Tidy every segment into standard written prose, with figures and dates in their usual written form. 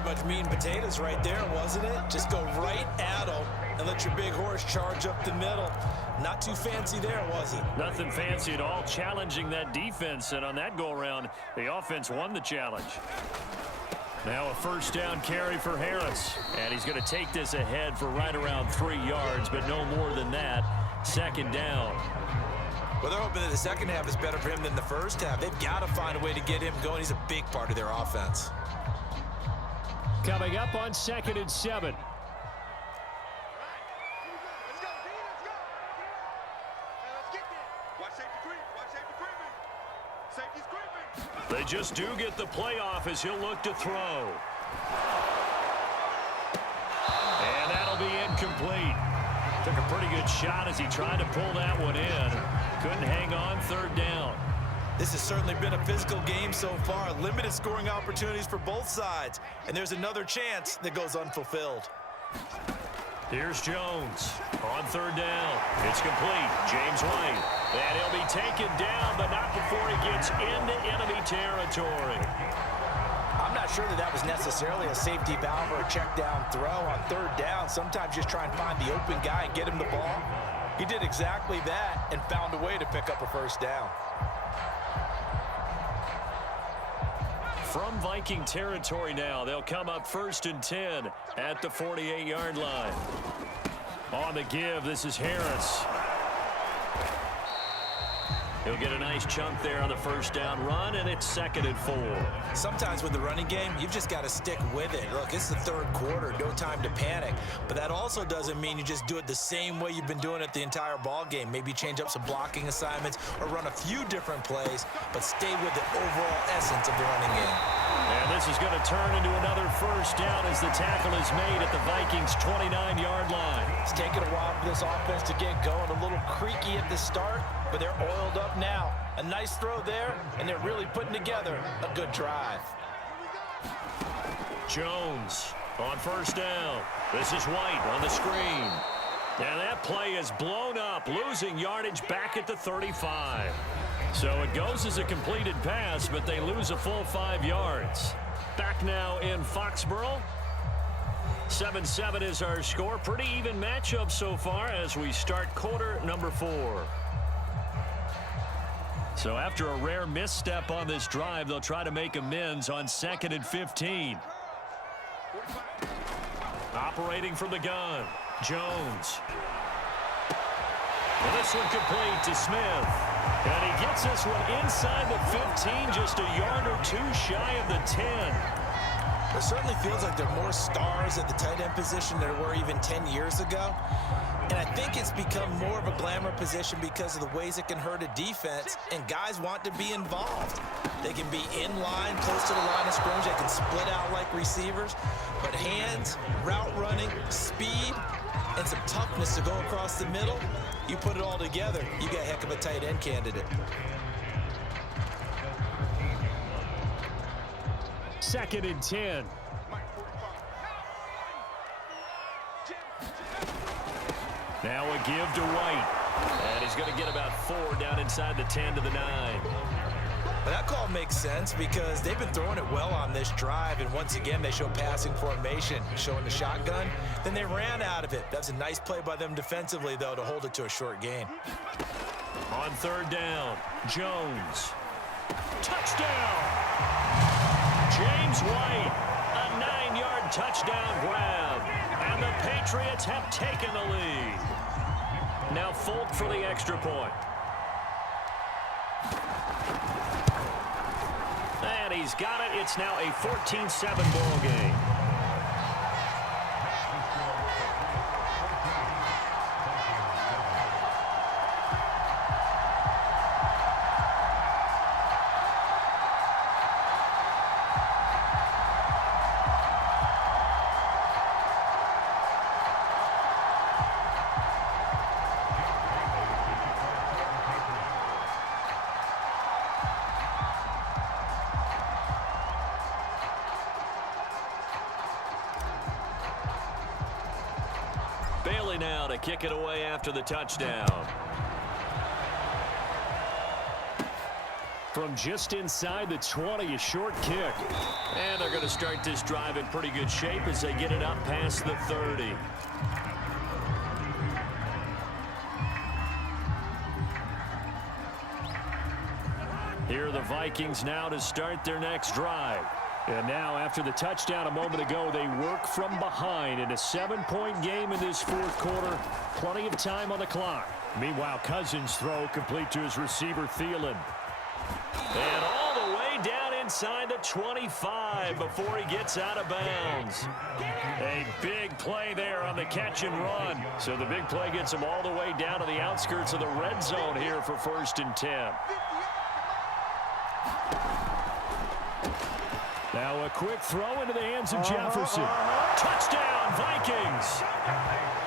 pretty much meat and potatoes right there, wasn't it? Just go right at him and let your big horse charge up the middle. Not too fancy there, was he? Nothing fancy at all, challenging that defense, and on that go-around, the offense won the challenge. Now a first down carry for Harris, and he's going to take this ahead for right around 3 yards, but no more than that. Second down. Well, they're hoping that the second half is better for him than the first half. They've got to find a way to get him going. He's a big part of their offense. Coming up on 2nd and 7. They just do get the playoff as he'll look to throw. And that'll be incomplete. Took a pretty good shot as he tried to pull that one in. Couldn't hang on. Third down. This has certainly been a physical game so far. Limited scoring opportunities for both sides. And there's another chance that goes unfulfilled. Here's Jones on third down. It's complete. James White. And he'll be taken down, but not before he gets into enemy territory. I'm not sure that was necessarily a safety valve or a check down throw on third down. Sometimes just try and find the open guy and get him the ball. He did exactly that and found a way to pick up a first down. From Viking territory now, they'll come up 1st and 10 at the 48-yard line. On the give, this is Harris. He'll get a nice chunk there on the first down run, and it's 2nd and 4. Sometimes with the running game, you've just got to stick with it. Look, it's the third quarter, no time to panic. But that also doesn't mean you just do it the same way you've been doing it the entire ball game. Maybe change up some blocking assignments or run a few different plays, but stay with the overall essence of the running game. And this is going to turn into another first down as the tackle is made at the Vikings' 29-yard line. It's taken a while for this offense to get going. A little creaky at the start, but they're oiled up now. A nice throw there, and they're really putting together a good drive. Jones on first down. This is White on the screen. And that play is blown up, losing yardage back at the 35. So it goes as a completed pass, but they lose a full 5 yards. Back now in Foxborough. 7-7 is our score. Pretty even matchup so far as we start quarter number 4. So after a rare misstep on this drive, they'll try to make amends on 2nd and 15. Operating from the gun, Jones. And this one complete to Smith. And he gets this one inside the 15, just a yard or two shy of the 10. It certainly feels like there are more stars at the tight end position than there were even 10 years ago. And I think it's become more of a glamour position because of the ways it can hurt a defense, and guys want to be involved. They can be in line, close to the line of scrimmage. They can split out like receivers. But hands, route running, speed, and some toughness to go across the middle, you put it all together, you got a heck of a tight end candidate. 2nd and 10. Now a give to White. And he's going to get about 4 down inside the 10 to the 9. But that call makes sense because they've been throwing it well on this drive, and once again they show passing formation, showing the shotgun. Then they ran out of it. That's a nice play by them defensively, though, to hold it to a short gain. On third down, Jones. Touchdown! James White, a 9-yard touchdown grab. And the Patriots have taken the lead. Now Folk for the extra point. And he's got it. It's now a 14-7 ball game. Bailey now to kick it away after the touchdown. from just inside the 20, a short kick. And they're going to start this drive in pretty good shape as they get it up past the 30. Here are the Vikings now to start their next drive. And now, after the touchdown a moment ago, they work from behind in a 7-point game in this fourth quarter. Plenty of time on the clock. Meanwhile, Cousins' throw complete to his receiver, Thielen. And all the way down inside the 25 before he gets out of bounds. A big play there on the catch and run. So the big play gets him all the way down to the outskirts of the red zone here for 1st and 10. Now a quick throw into the hands of Jefferson. Touchdown, Vikings!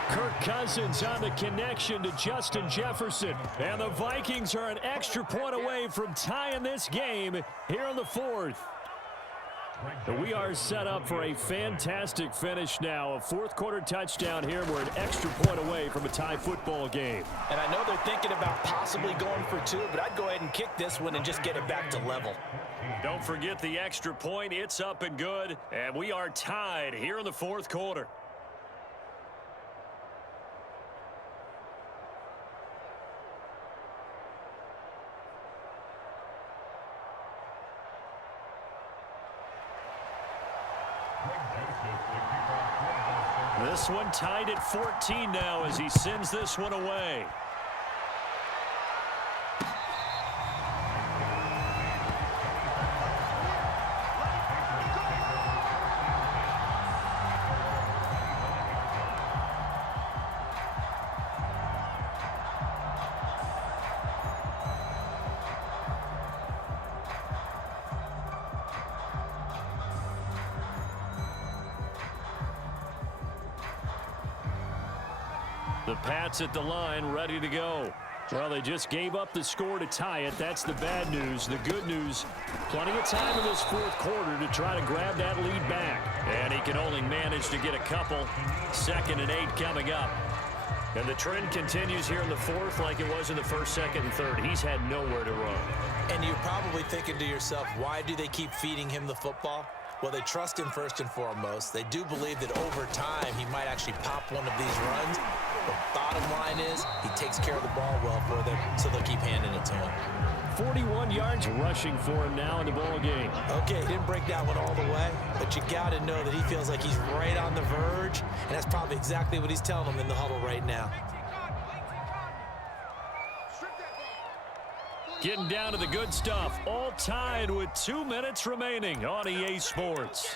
Kirk Cousins on the connection to Justin Jefferson. And the Vikings are an extra point away from tying this game here in the fourth. And we are set up for a fantastic finish now. A fourth quarter touchdown here. We're an extra point away from a tie football game. And I know they're thinking about possibly going for 2, but I'd go ahead and kick this one and just get it back to level. Don't forget the extra point. It's up and good. And we are tied here in the fourth quarter. This one tied at 14 now as he sends this one away. The Pats at the line, ready to go. Well, they just gave up the score to tie it. That's the bad news. The good news, plenty of time in this fourth quarter to try to grab that lead back. And he can only manage to get a couple. 2nd and 8 coming up. And the trend continues here in the fourth like it was in the first, second, and third. He's had nowhere to run. And you're probably thinking to yourself, why do they keep feeding him the football? Well, they trust him first and foremost. They do believe that over time he might actually pop one of these runs. But bottom line is he takes care of the ball well for them, so they'll keep handing it to him. 41 yards rushing for him now in the ball game. Okay, he didn't break that one all the way, but you got to know that he feels like he's right on the verge, and that's probably exactly what he's telling them in the huddle right now. Getting down to the good stuff. All tied with 2 minutes remaining on EA Sports.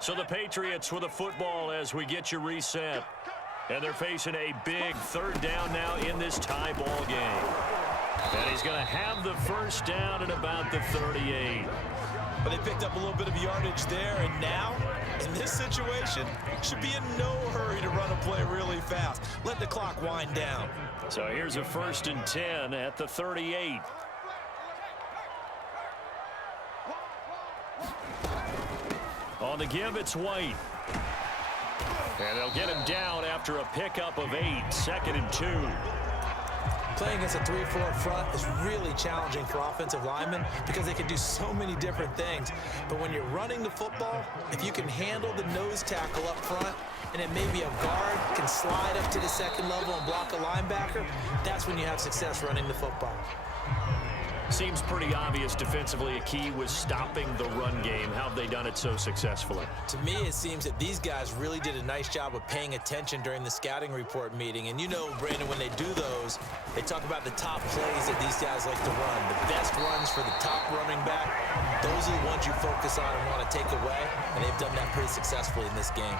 So the Patriots with a football as we get you reset. And they're facing a big 3rd down now in this tie ball game. And he's going to have the first down at about the 38. But they picked up a little bit of yardage there, and now, in this situation, should be in no hurry to run a play really fast. Let the clock wind down. So here's a 1st and 10 at the 38. On the give, it's White. And they'll get him down after a pickup of 8, 2nd and 2. Playing against a 3-4 front is really challenging for offensive linemen because they can do so many different things. But when you're running the football, if you can handle the nose tackle up front, and then maybe a guard can slide up to the 2nd level and block a linebacker, that's when you have success running the football. Seems pretty obvious defensively a key was stopping the run game. How have they done it so successfully? To me, it seems that these guys really did a nice job of paying attention during the scouting report meeting. And you know, Brandon, when they do those, they talk about the top plays that these guys like to run. The best runs for the top running back, those are the ones you focus on and want to take away. And they've done that pretty successfully in this game.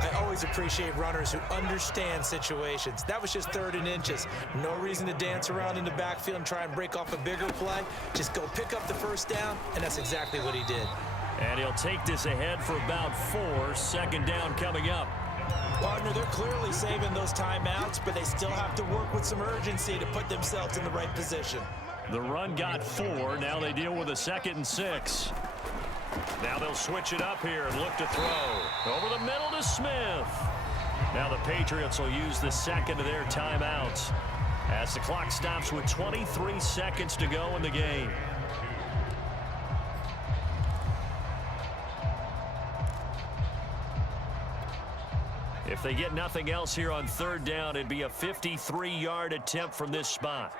I always appreciate runners who understand situations. That was just 3rd and inches. No reason to dance around in the backfield and try and break off a bigger play. Just go pick up the first down, and that's exactly what he did. And he'll take this ahead for about 4. 2nd down coming up. Partner, they're clearly saving those timeouts, but they still have to work with some urgency to put themselves in the right position. The run got 4. Now they deal with a 2nd and 6. Now they'll switch it up here and look to throw. Over the middle to Smith. Now the Patriots will use the second of their timeouts as the clock stops with 23 seconds to go in the game. If they get nothing else here on third down, it'd be a 53-yard attempt from this spot.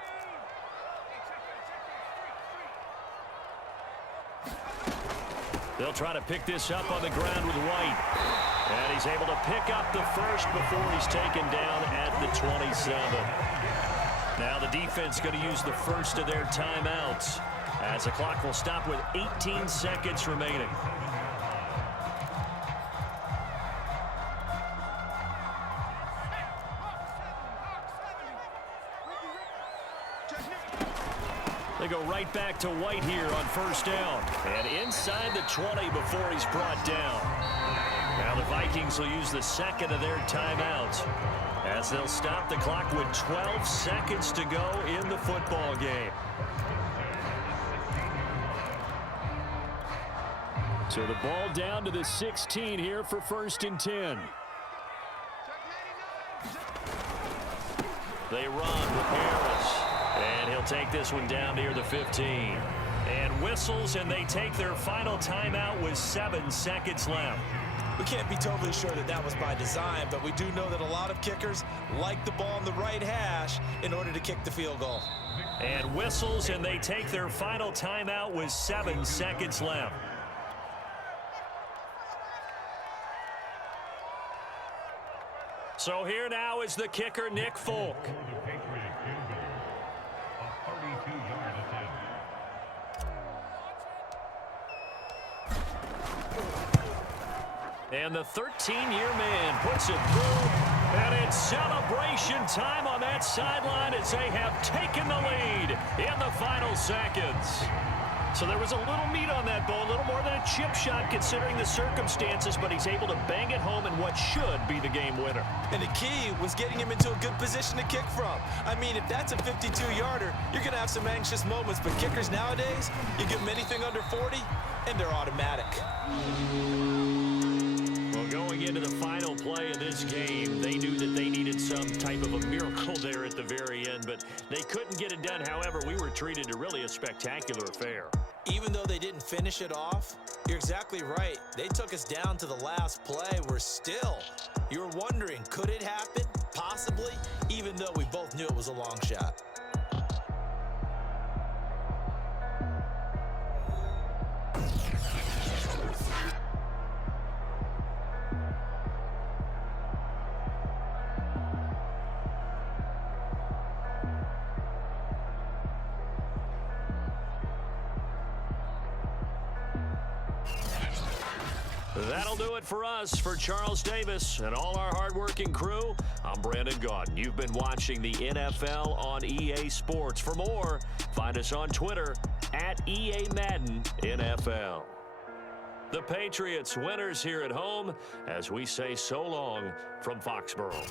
They'll try to pick this up on the ground with White. And he's able to pick up the first before he's taken down at the 27. Now the defense going to use the first of their timeouts as the clock will stop with 18 seconds remaining. They go right back to White here on first down. And inside the 20 before he's brought down. Now the Vikings will use the second of their timeouts as they'll stop the clock with 12 seconds to go in the football game. So the ball down to the 16 here for first and 10. They run with Harris. And he'll take this one down near the 15. And whistles, and they take their final timeout with 7 seconds left. We can't be totally sure that that was by design, but we do know that a lot of kickers like the ball on the right hash in order to kick the field goal. And whistles, and they take their final timeout with 7 seconds left. So here now is the kicker, Nick Folk. And the 13-year man puts it through. And it's celebration time on that sideline as they have taken the lead in the final seconds. So there was a little meat on that ball, a little more than a chip shot considering the circumstances, but he's able to bang it home in what should be the game winner. And the key was getting him into a good position to kick from. I mean, if that's a 52-yarder, you're going to have some anxious moments, but kickers nowadays, you give them anything under 40, and they're automatic. Going into the final play of this game, they knew that they needed some type of a miracle there at the very end, but they couldn't get it done. However, we were treated to really a spectacular affair. Even though they didn't finish it off, you're exactly right. They took us down to the last play. You're wondering, could it happen? Possibly, even though we both knew it was a long shot. That'll do it for us. For Charles Davis and all our hardworking crew, I'm Brandon Gaudin. You've been watching the NFL on EA Sports. For more, find us on Twitter at EA Madden NFL. The Patriots winners here at home as we say so long from Foxborough.